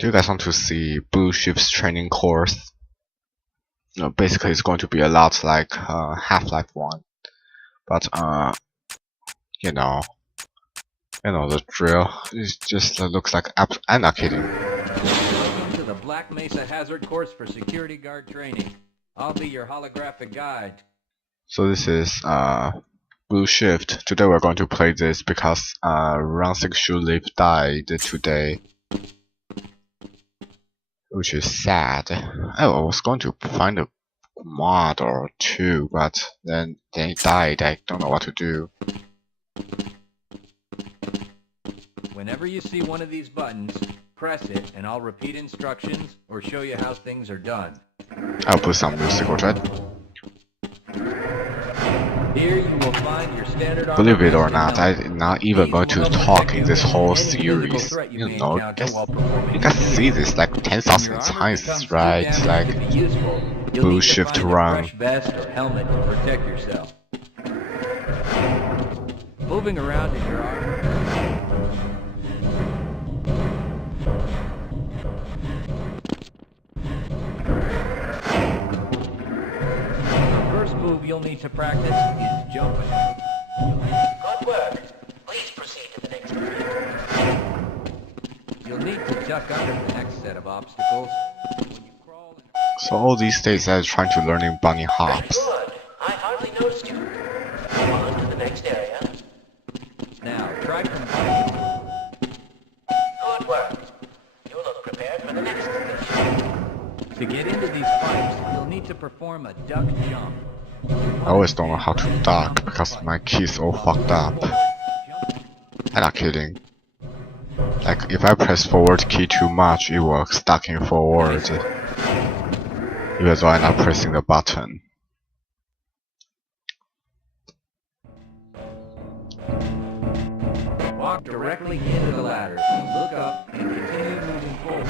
Do you guys want to see Blue Shift's training course? Basically, it's going to be a lot like Half-Life 1, but you know the drill. It just looks like I'm not kidding. Welcome to the Black Mesa Hazard Course for Security Guard Training. I'll be your holographic guide. So this is Blue Shift. Today we're going to play this because Round 6 should live died today, which is sad. I was going to find a mod or two, but then they died. I don't know what to do. Whenever you see one of these buttons, press it and I'll repeat instructions or show you how things are done. I'll put some music to it. Here you will find your standard. Believe it or not, I'm not even going to talk in this whole series. You guys see this like 10,000 times, right? Like Blue Shift run. Vest or helmet to protect yourself. Moving around in your armor. Move you'll need to practice is jumping. Good work. Please proceed to the next area. You'll need to duck under the next set of obstacles. When you crawl and... So all these days I'm trying to learning bunny hops. Good. I hardly noticed you. On to the next area. Now try combining. Good work. You look prepared for the next station. To get into these pipes, you'll need to perform a duck jump. I always don't know how to duck because my keys all fucked up. I'm not kidding. Like if I press forward key too much, it will stuck in forward, even though I'm not pressing the button. Walk directly into the ladder, look up, and continue moving forward.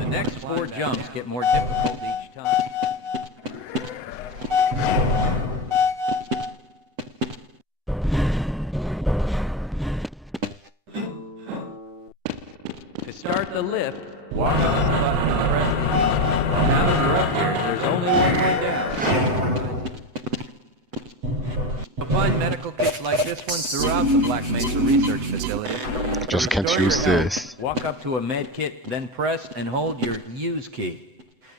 The next 4 jumps get more difficult each time. To start the lift, walk on the button and press the key. Now that you're up here, there's only one way down. You'll find medical kits like this one throughout the Black Mesa Research Facility. Just can't use this. Walk up to a med kit, then press and hold your use key.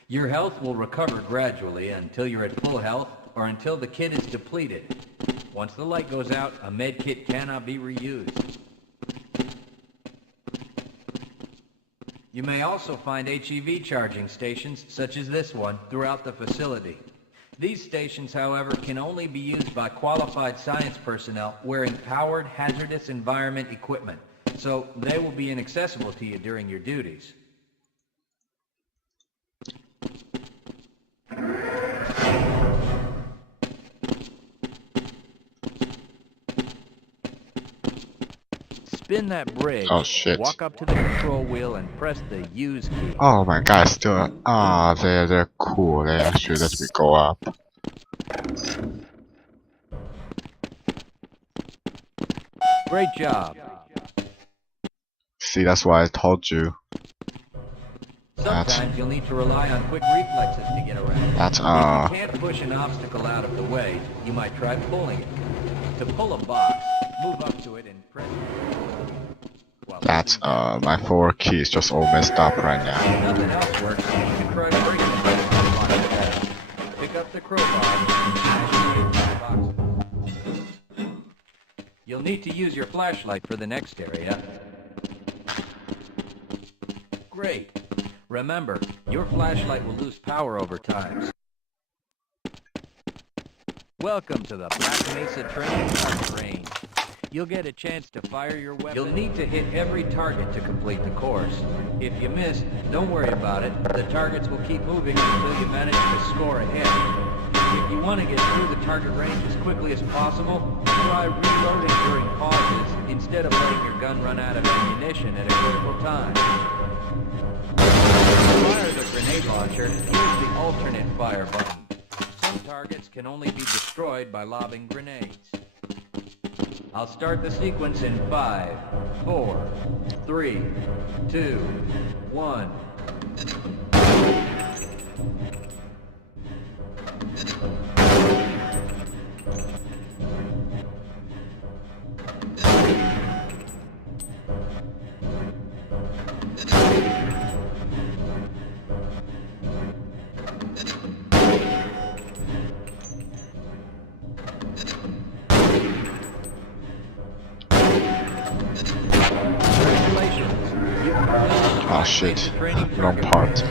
Your health will recover gradually until you're at full health or until the kit is depleted. Once the light goes out, a med kit cannot be reused. You may also find HEV charging stations, such as this one, throughout the facility. These stations, however, can only be used by qualified science personnel wearing powered hazardous environment equipment, so they will be inaccessible to you during your duties. Spin that bridge. Oh shit. Walk up to the control wheel and press the use key. Oh my god, still they're cool. They actually let me go up. Great job. See, that's why I told you. Sometimes you'll need to rely on quick reflexes to get around. That's If you can't push an obstacle out of the way, you might try pulling it. To pull a box, move up to it and press it. That's my forward key is just all messed up right now. If nothing else works, you can try breaking it. Pick up the crowbar and smash it into the box. You'll need to use your flashlight for the next area. Great. Remember, your flashlight will lose power over time. Welcome to the Black Mesa Training Target Range. You'll get a chance to fire your weapon. You'll need to hit every target to complete the course. If you miss, don't worry about it. The targets will keep moving until you manage to score a hit. If you want to get through the target range as quickly as possible, try reloading during pauses instead of letting your gun run out of ammunition at a critical time. To fire the grenade launcher, use the alternate fire button. Some targets can only be destroyed by lobbing grenades. I'll start the sequence in 5, 4, 3, 2, 1. Ah shit, wrong part.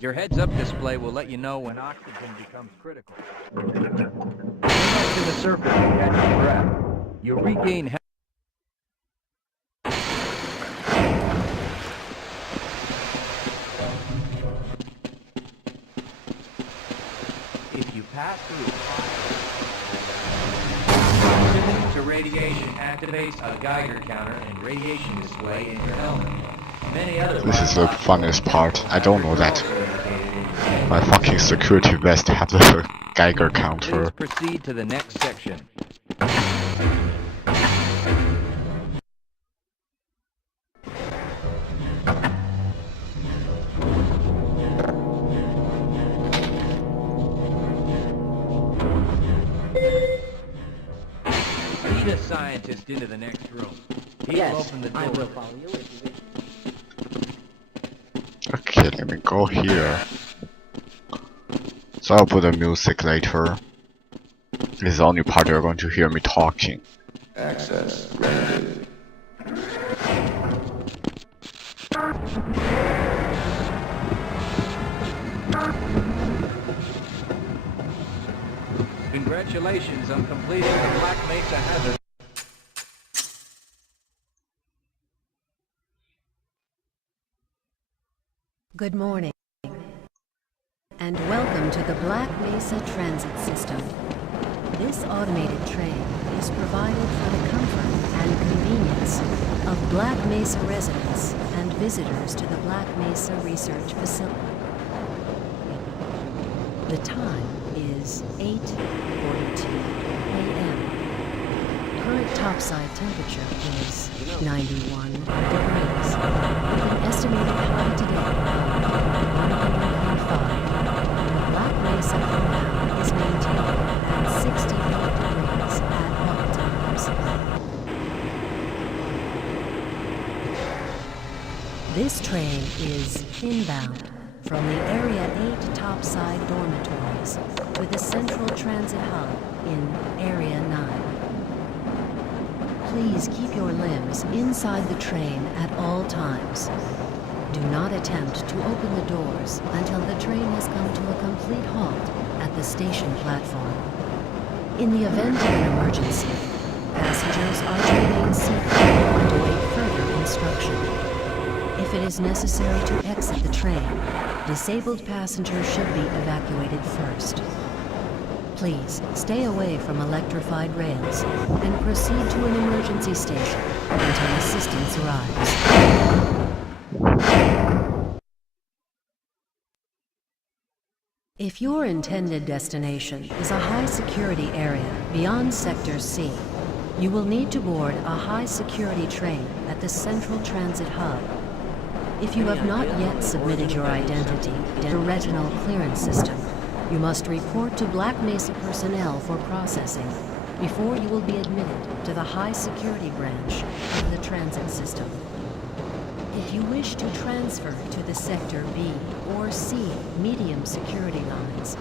Your heads-up display will let you know when oxygen becomes critical. Swim up to the surface and catch your breath. You'll regain health. If you pass through proximity to radiation activates a Geiger counter and radiation display in your helmet. Many other This is the funniest part. I don't know that my fucking security vest has a Geiger counter. Please proceed to the next section. Lead a scientist into the next room. He'll open the door. I will follow you. Okay, let me go here. So I'll put the music later. This is the only part you're going to hear me talking. Access granted. Congratulations on completing the Black Mesa hazard. Good morning, and welcome to the Black Mesa Transit System. This automated train is provided for the comfort and convenience of Black Mesa residents and visitors to the Black Mesa Research Facility. The time is 8:42 a.m. Current topside temperature is 91 degrees, with an estimated high today of 105. The Black Mesa compound is maintained at 68 degrees at all times. This train is inbound from the Area 8 topside dormitories with a central transit hub in Area 9. Please keep your limbs inside the train at all times. Do not attempt to open the doors until the train has come to a complete halt at the station platform. In the event of an emergency, passengers are to remain seated and await further instruction. If it is necessary to exit the train, disabled passengers should be evacuated first. Please stay away from electrified rails and proceed to an emergency station until assistance arrives. If your intended destination is a high-security area beyond Sector C, you will need to board a high-security train at the Central Transit Hub. If you have not yet submitted your identity to the retinal clearance system, you must report to Black Mesa personnel for processing before you will be admitted to the high-security branch of the transit system. If you wish to transfer to the Sector B or C medium security lines,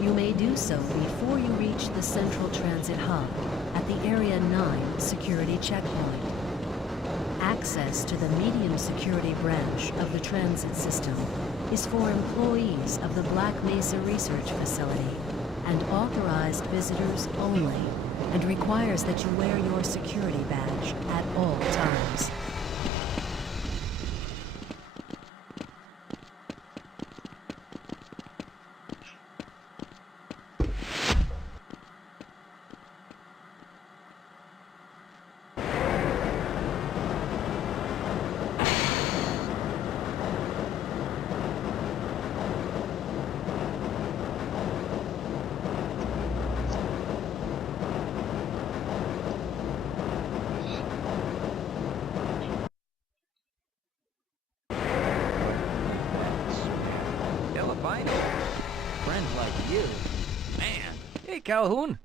you may do so before you reach the Central Transit Hub at the Area 9 security checkpoint. Access to the medium security branch of the transit system is for employees of the Black Mesa Research Facility and authorized visitors only, and requires that you wear your security badge at all times. you. Man. Hey, Calhoun.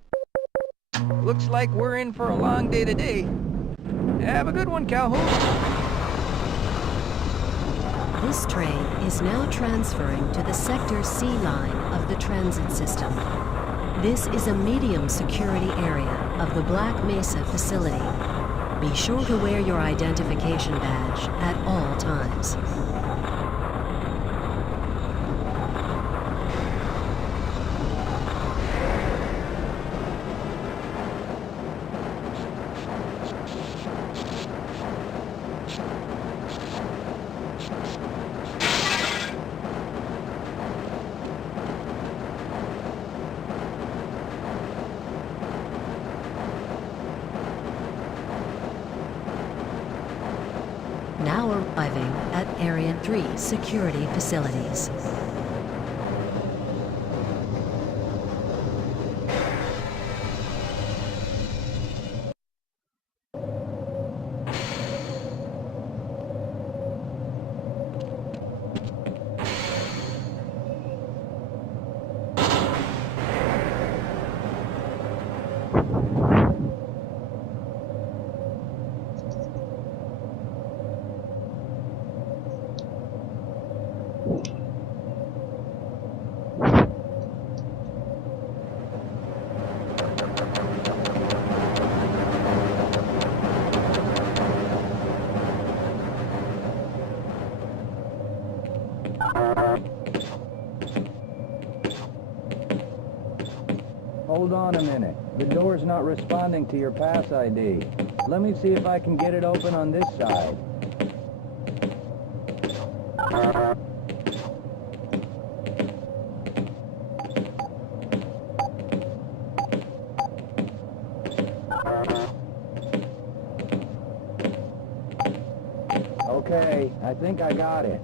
Looks like we're in for a long day today. Have a good one, Calhoun. This train is now transferring to the Sector C line of the transit system. This is a medium security area of the Black Mesa facility. Be sure to wear your identification badge at all times. Now arriving at Area 3 security facilities. Hold on a minute. The door's not responding to your pass ID. Let me see if I can get it open on this side. Okay, I think I got it.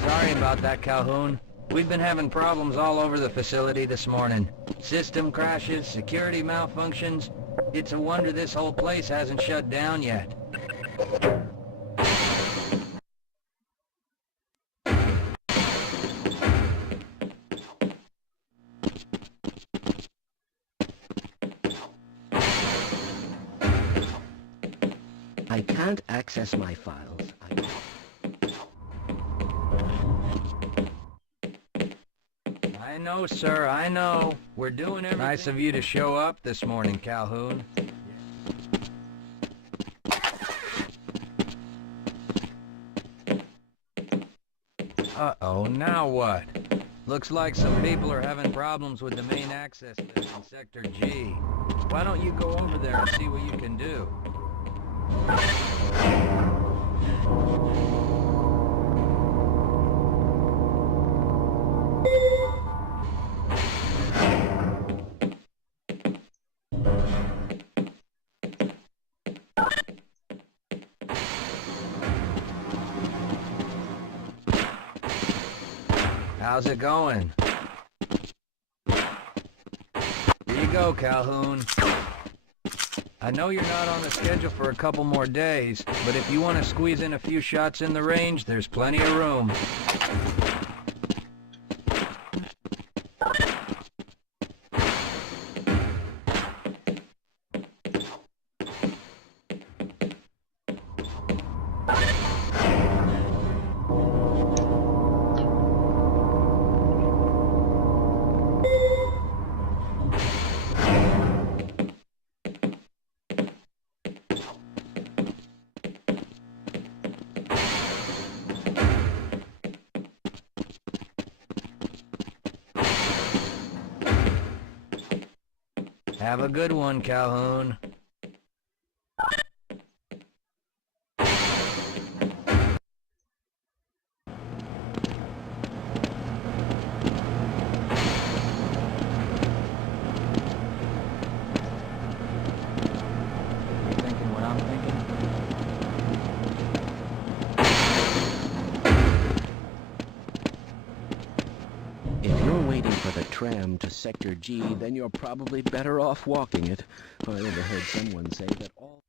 Sorry about that, Calhoun. We've been having problems all over the facility this morning. System crashes, security malfunctions. It's a wonder this whole place hasn't shut down yet. I can't access my files. I know, sir, I know. We're doing everything. Nice of you to show up this morning, Calhoun. Uh-oh, now what? Looks like some people are having problems with the main access lift in Sector G. Why don't you go over there and see what you can do? How's it going? Here you go, Calhoun. I know you're not on the schedule for a couple more days, but if you want to squeeze in a few shots in the range, there's plenty of room. Have a good one, Calhoun. You thinking what I'm thinking? If you're waiting for the tram to Sector G, then you're probably better off walking it. I overheard someone say that all...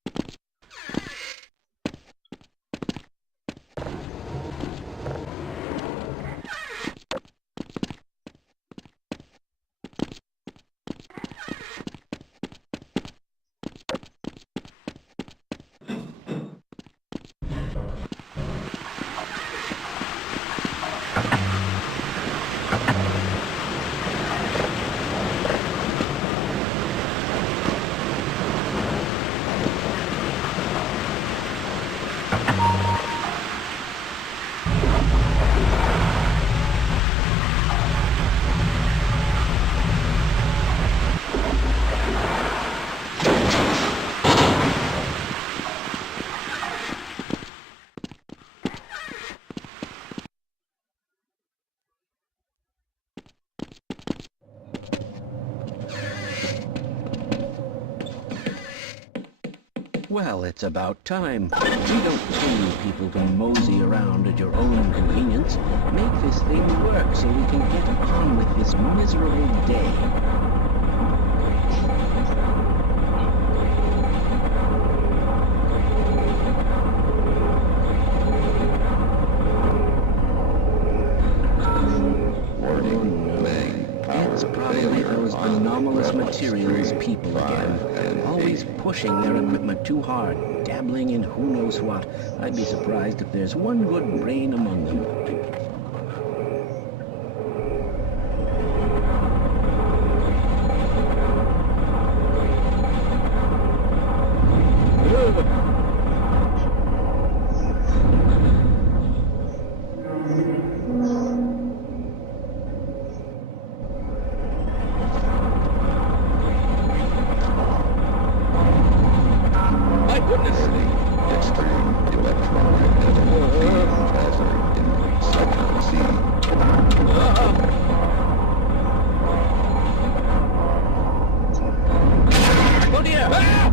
Well, it's about time. We don't pay you people to mosey around at your own convenience. Make this thing work so we can get on with this miserable day. It's probably those anomalous materials people again. Always pushing their equipment too hard, dabbling in who knows what. I'd be surprised if there's one good brain among them. Extreme electromagnetic field hazard in Sector C. Oh dear! Ah!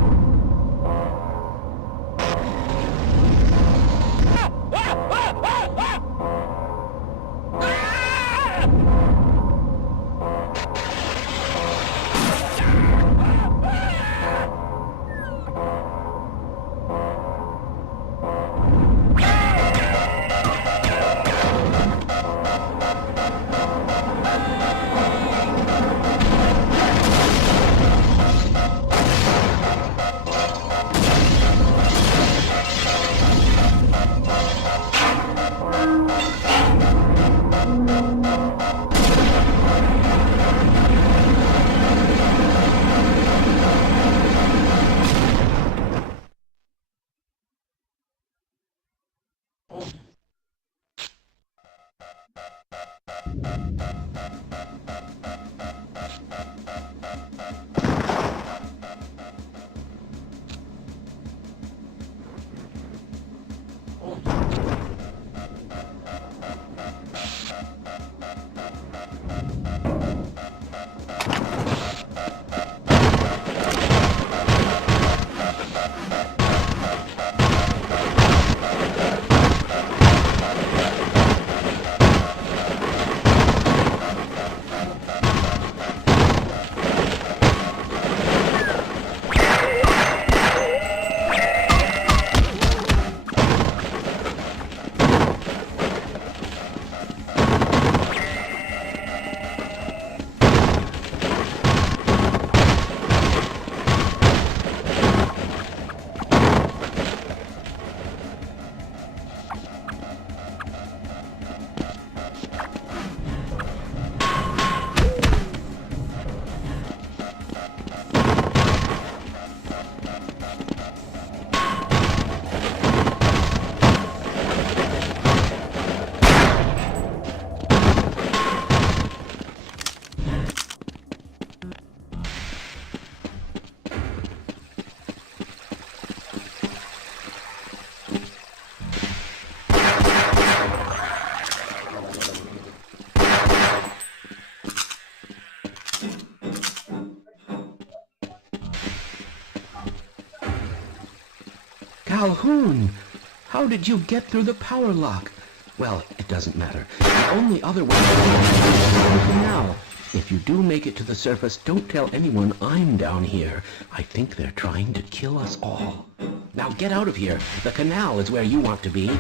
Calhoun! How did you get through the power lock? Well, it doesn't matter. The only other way is the canal. If you do make it to the surface, don't tell anyone I'm down here. I think they're trying to kill us all. Now get out of here. The canal is where you want to be.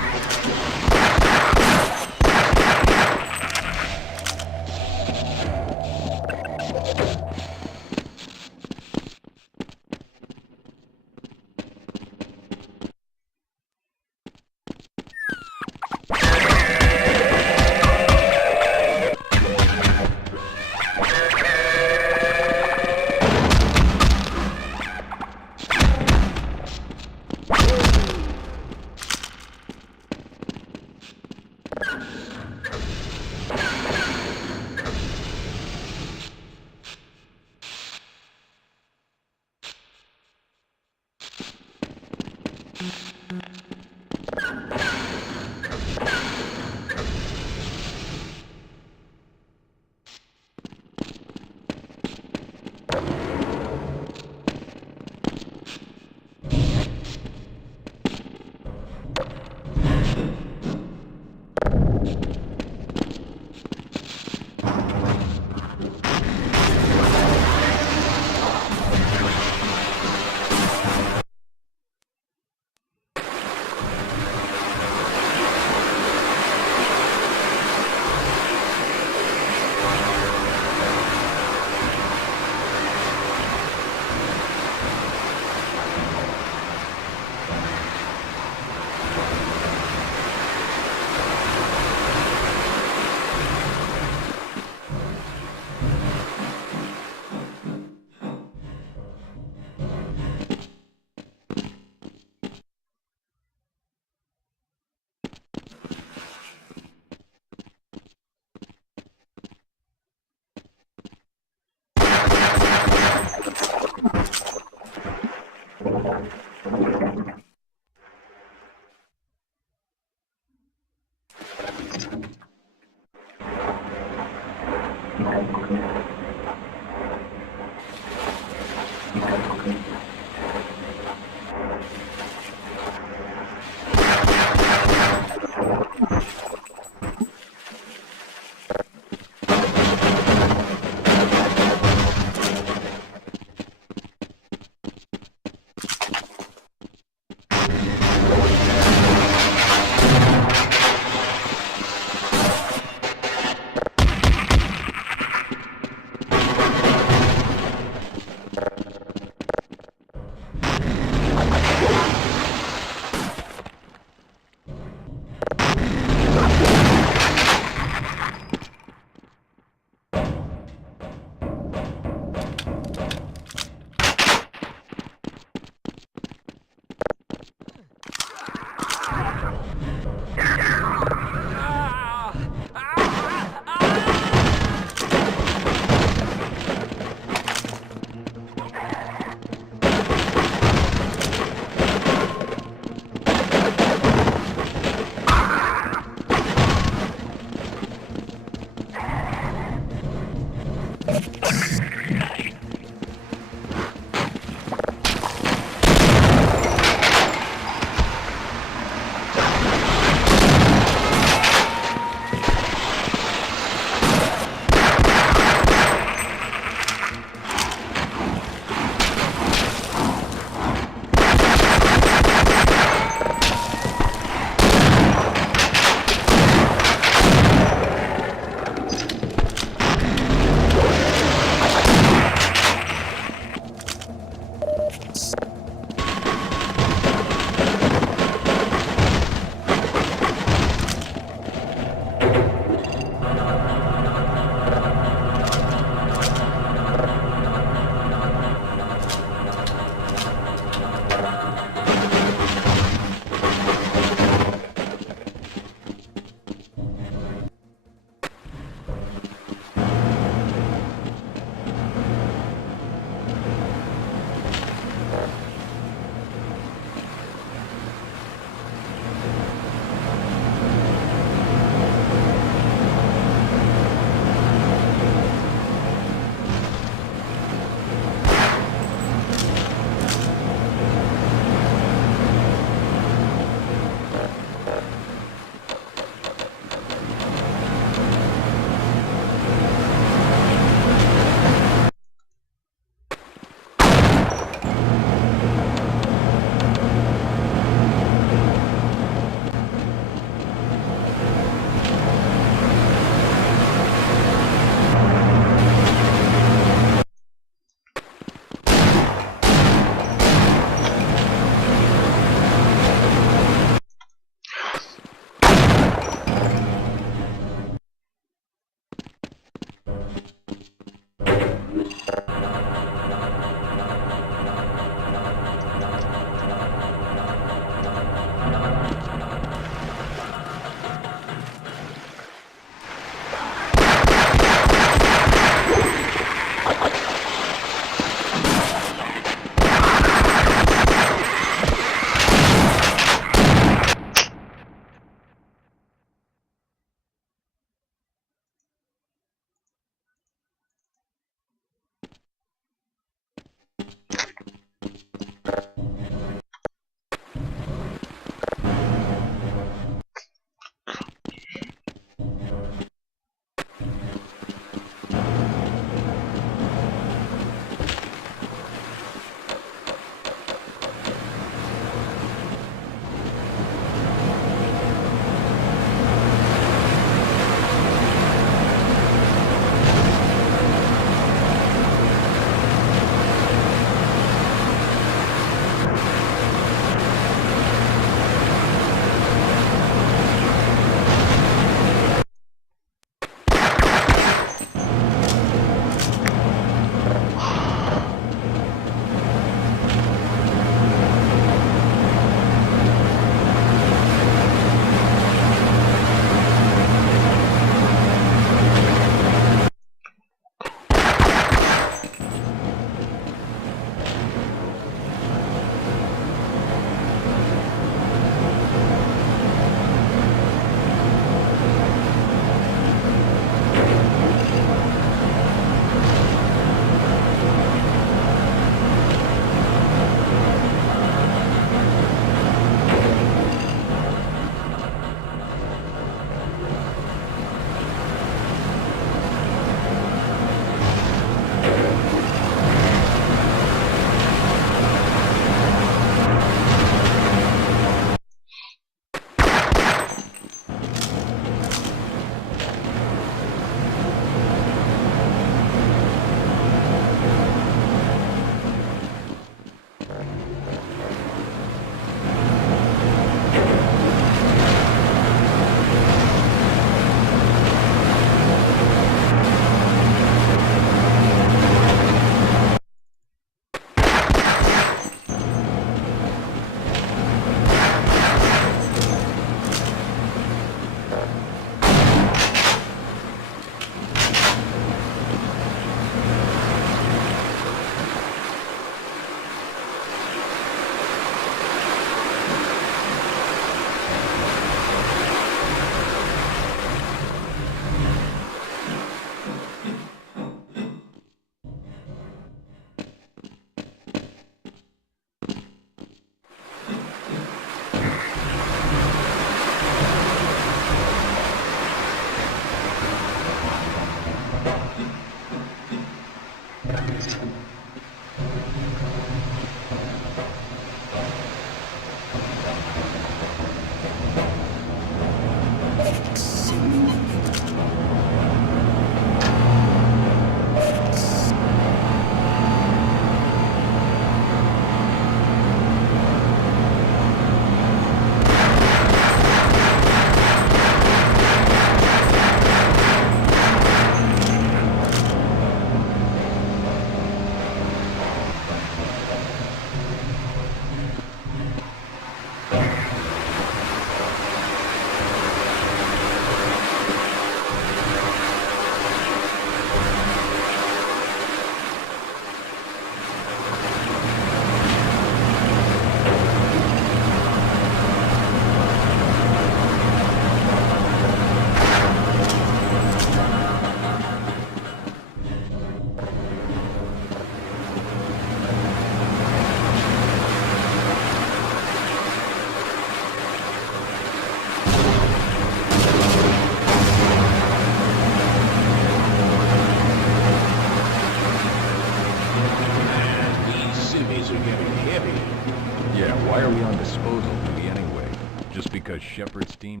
just because Shepard's team...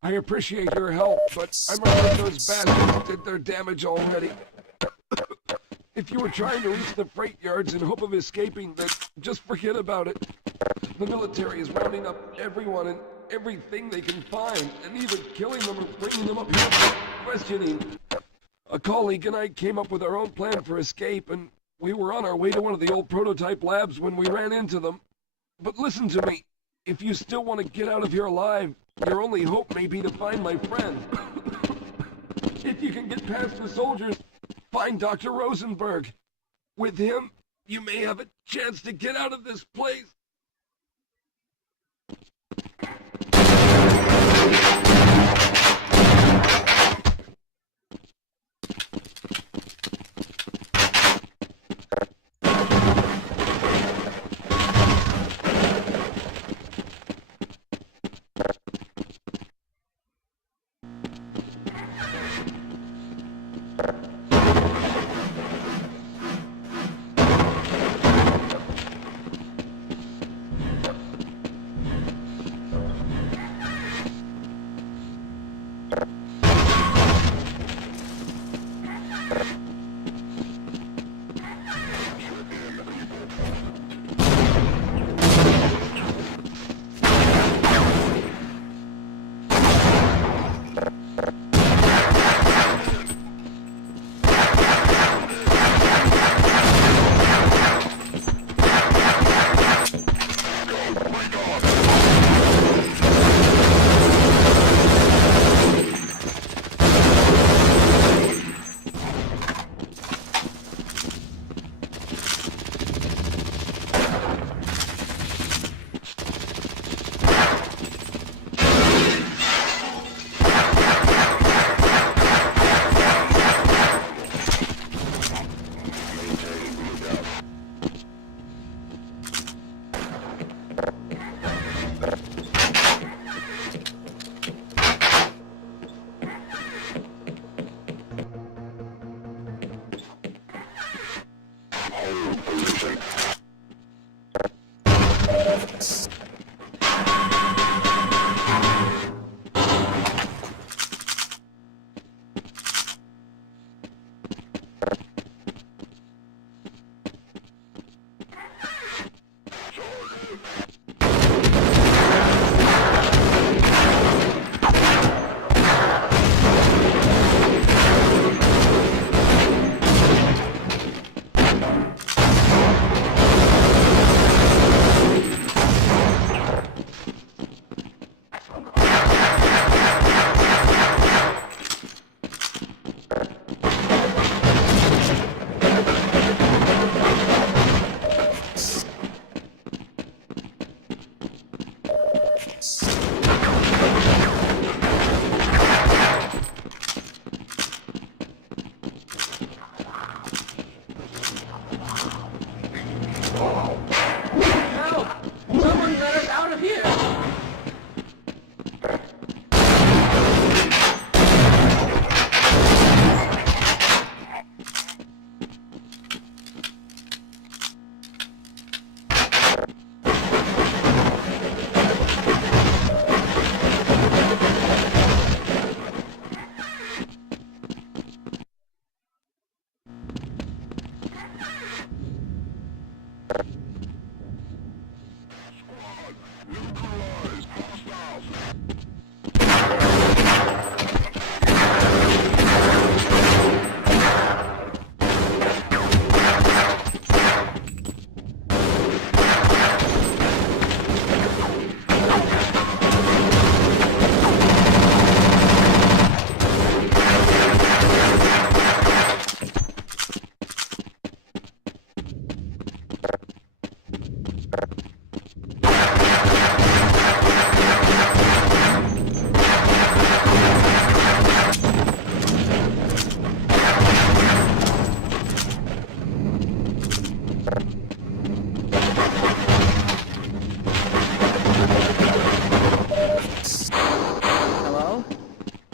I appreciate your help, but I'm afraid those bastards did their damage already. If you were trying to reach the freight yards in hope of escaping, then just forget about it. The military is rounding up everyone and everything they can find, and either killing them or bringing them up here for questioning. A colleague and I came up with our own plan for escape, and we were on our way to one of the old prototype labs when we ran into them. But listen to me. If you still want to get out of here alive, your only hope may be to find my friend. If you can get past the soldiers, find Dr. Rosenberg. With him, you may have a chance to get out of this place.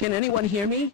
Can anyone hear me?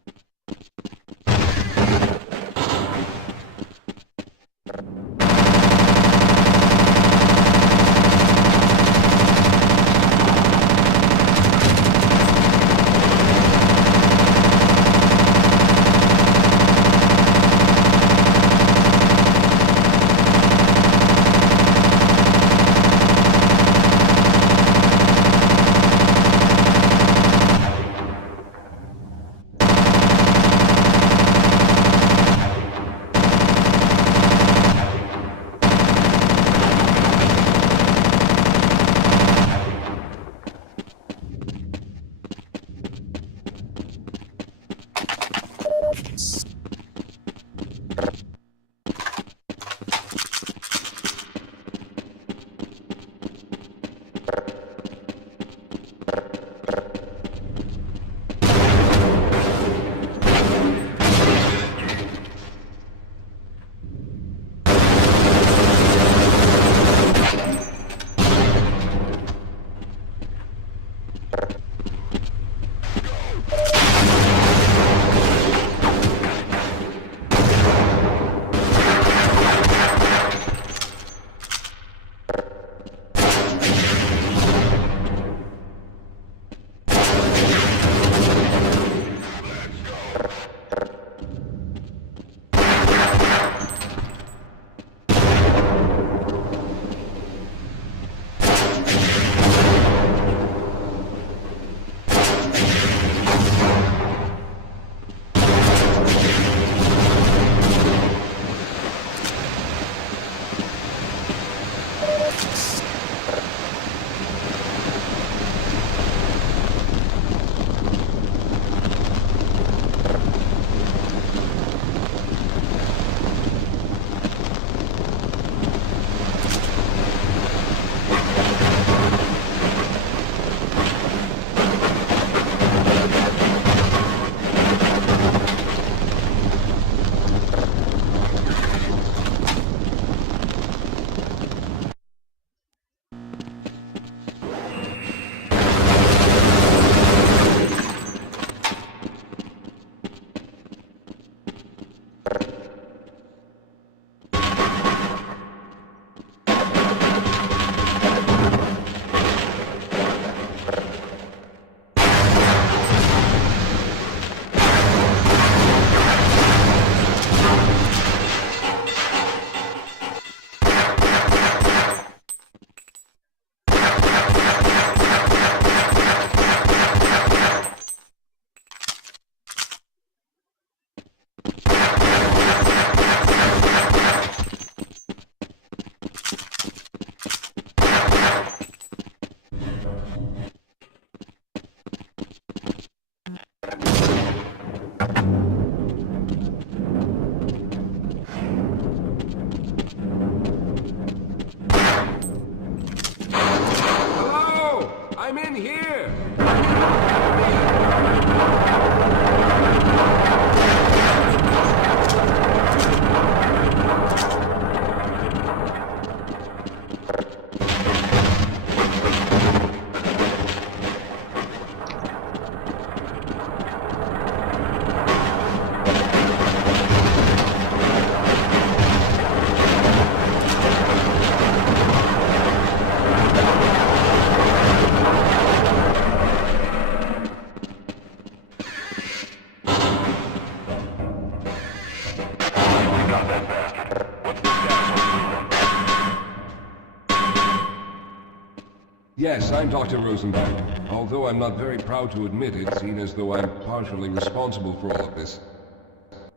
Yes, I'm Dr. Rosenberg. Although I'm not very proud to admit it, seeing as though I'm partially responsible for all of this.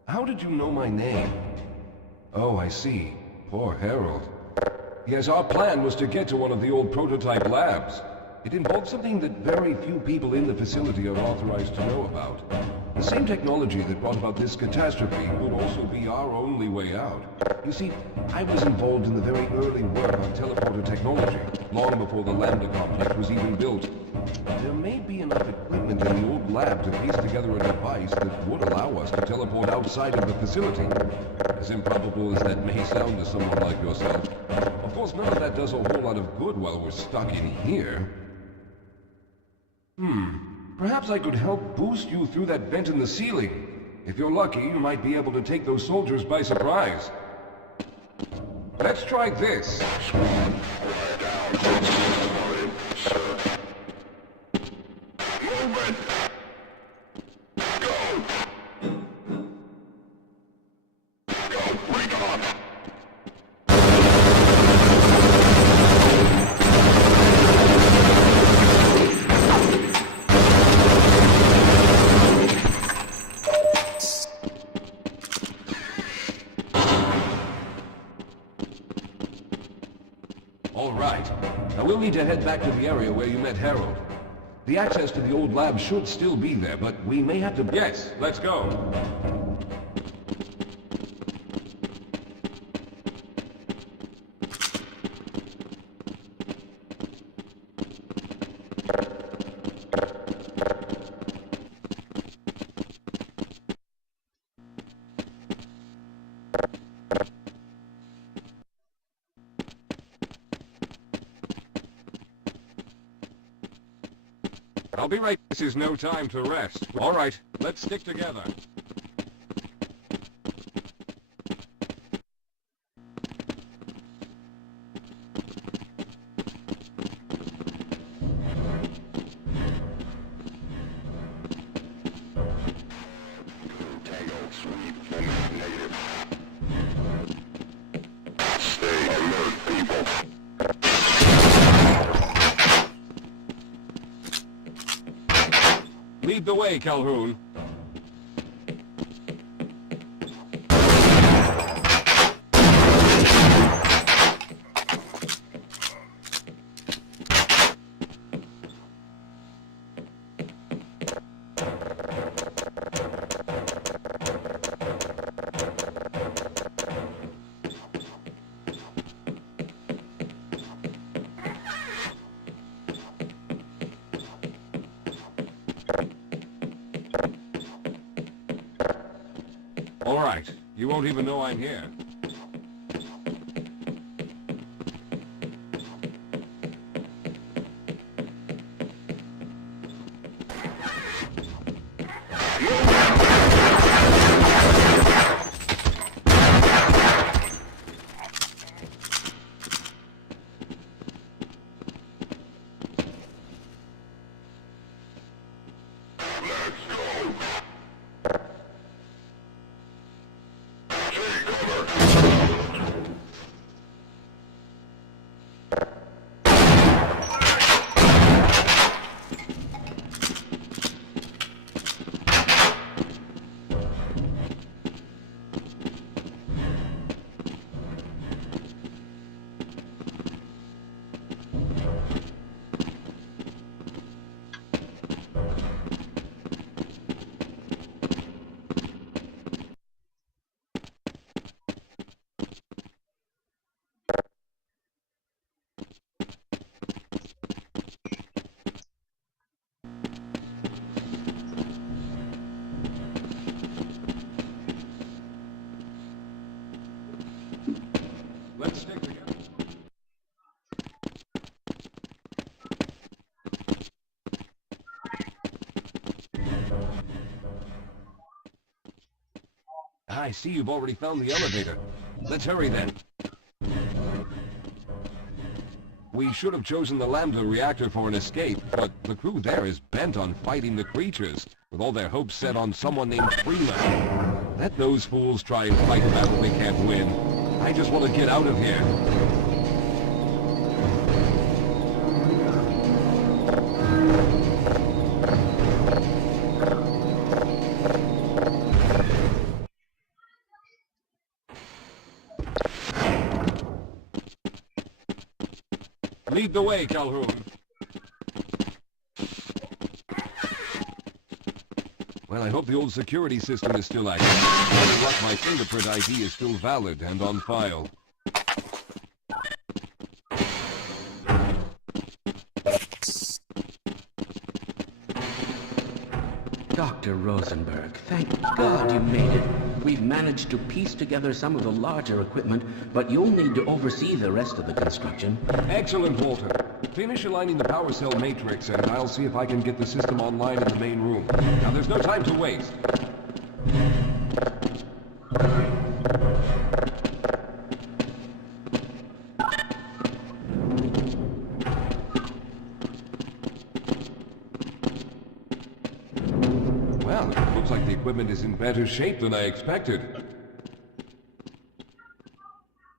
How did you know my name? Oh, I see. Poor Harold. Yes, our plan was to get to one of the old prototype labs. It involved something that very few people in the facility are authorized to know about. The same technology that brought about this catastrophe would also be our only way out. You see, I was involved in the very early work on teleporter technology, long before the Lambda complex was even built. There may be enough equipment in the old lab to piece together a device that would allow us to teleport outside of the facility. As improbable as that may sound to someone like yourself. Of course, none of that does a whole lot of good while we're stuck in here. Perhaps I could help boost you through that vent in the ceiling. If you're lucky, you might be able to take those soldiers by surprise. Let's try this. Movement! Go! Go, recon! All right. Now we'll need to head back to the area where you met Harold. The access to the old lab should still be there, but we may have to... Yes, let's go. I'll be right. This is no time to rest. All right, let's stick together. Tango, sweep, negative. Stay alert, people. Lead the way, Calhoun. All right. You won't even know I'm here. Let's stick together. I see you've already found the elevator. Let's hurry then. We should have chosen the Lambda reactor for an escape, but the crew there is bent on fighting the creatures, with all their hopes set on someone named Freeman. Let those fools try and fight a battle they can't win. I just want to get out of here. Lead the way, Calhoun. Well, I hope the old security system is still active. Better luck, my fingerprint ID is still valid and on file. Dr. Rosenberg, thank God you made it. We've managed to piece together some of the larger equipment, but you'll need to oversee the rest of the construction. Excellent, Walter. Finish aligning the power cell matrix, and I'll see if I can get the system online in the main room. Now, there's no time to waste. Well, it looks like the equipment is in better shape than I expected.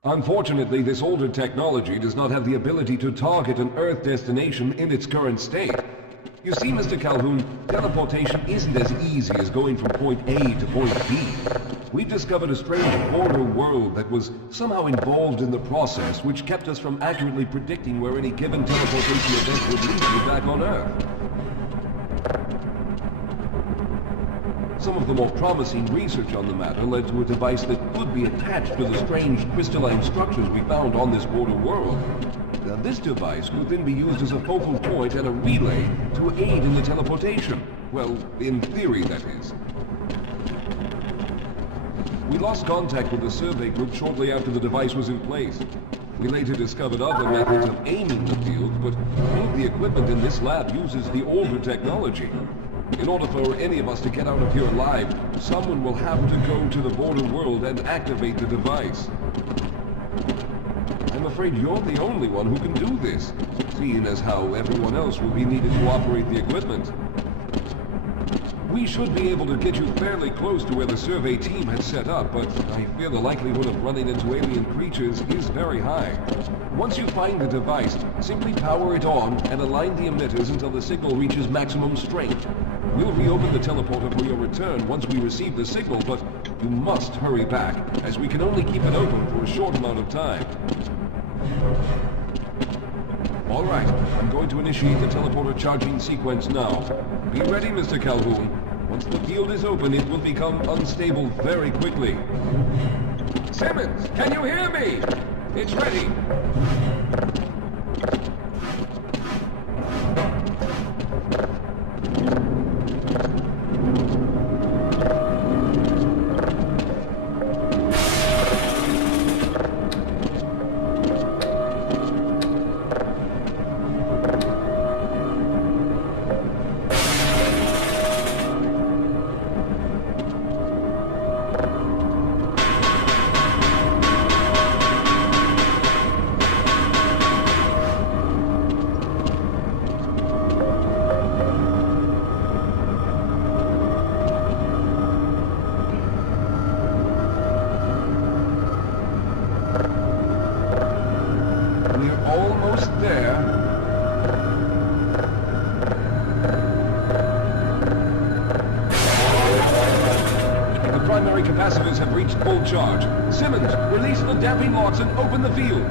Unfortunately, this older technology does not have the ability to target an Earth destination in its current state. You see, Mr. Calhoun, teleportation isn't as easy as going from point A to point B. We've discovered a strange border world that was somehow involved in the process, which kept us from accurately predicting where any given teleportation event would lead you back on Earth. Some of the more promising research on the matter led to a device that could be attached to the strange crystalline structures we found on this border world. Now, this device could then be used as a focal point and a relay to aid in the teleportation. Well, in theory, that is. We lost contact with the survey group shortly after the device was in place. We later discovered other methods of aiming the field, but all of the equipment in this lab uses the older technology. In order for any of us to get out of here alive, someone will have to go to the border world and activate the device. I'm afraid you're the only one who can do this, seeing as how everyone else will be needed to operate the equipment. We should be able to get you fairly close to where the survey team had set up, but I fear the likelihood of running into alien creatures is very high. Once you find the device, simply power it on and align the emitters until the signal reaches maximum strength. We'll reopen the teleporter for your return once we receive the signal, but you must hurry back, as we can only keep it open for a short amount of time. All right, I'm going to initiate the teleporter charging sequence now. Be ready, Mr. Calhoun. Once the field is open, it will become unstable very quickly. Simmons, can you hear me? It's ready. Capacitors have reached full charge. Simmons, release the damping locks and open the field.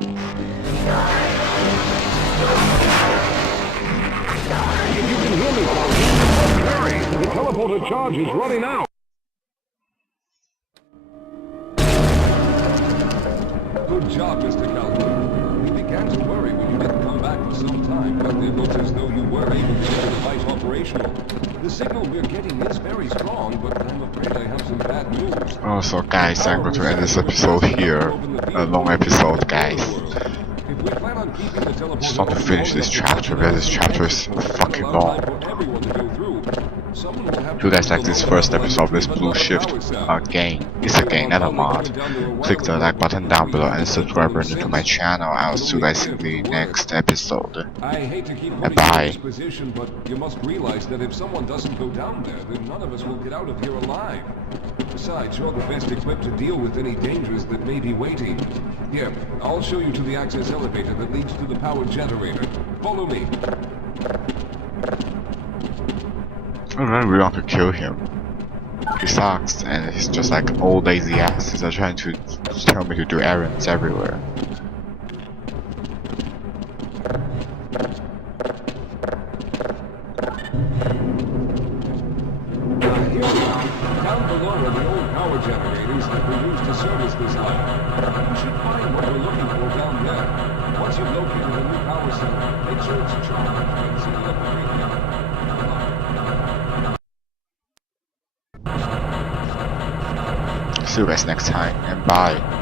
If you can hear me, hurry! The teleporter charge is running out! Good job, Mr. Calhoun. We began to worry when you didn't come back for some time, but it looks as though you were able to get the device operational. The signal we're getting is very strong, but I'm afraid I have some bad news. Also, guys, I'm going to end this episode here. A long episode, guys. If we plan on keeping the teleporter Just want to finish this chapter because this chapter is fucking long. If you guys like this first episode of this Blue Shift game, it's a game, not a mod, click the like button down below and subscribe to my channel. I'll see you guys in the next episode. I hate to keep And putting you in bye. this position, but you must realize that if someone doesn't go down there, then none of us will get out of here alive. Besides, you're the best equipped to deal with any dangers that may be waiting. Here, I'll show you to the access elevator that leads to the power generator. Follow me. I really want to kill him. He sucks, and he's just like old lazy ass. He's trying to tell me to do errands everywhere. Here we are. Down below are the old power generators that we used to service this island. You should find what we're looking for down there. Once you've located a new power cell, make sure it's charged and seal up the breakdown. See you guys next time, and bye.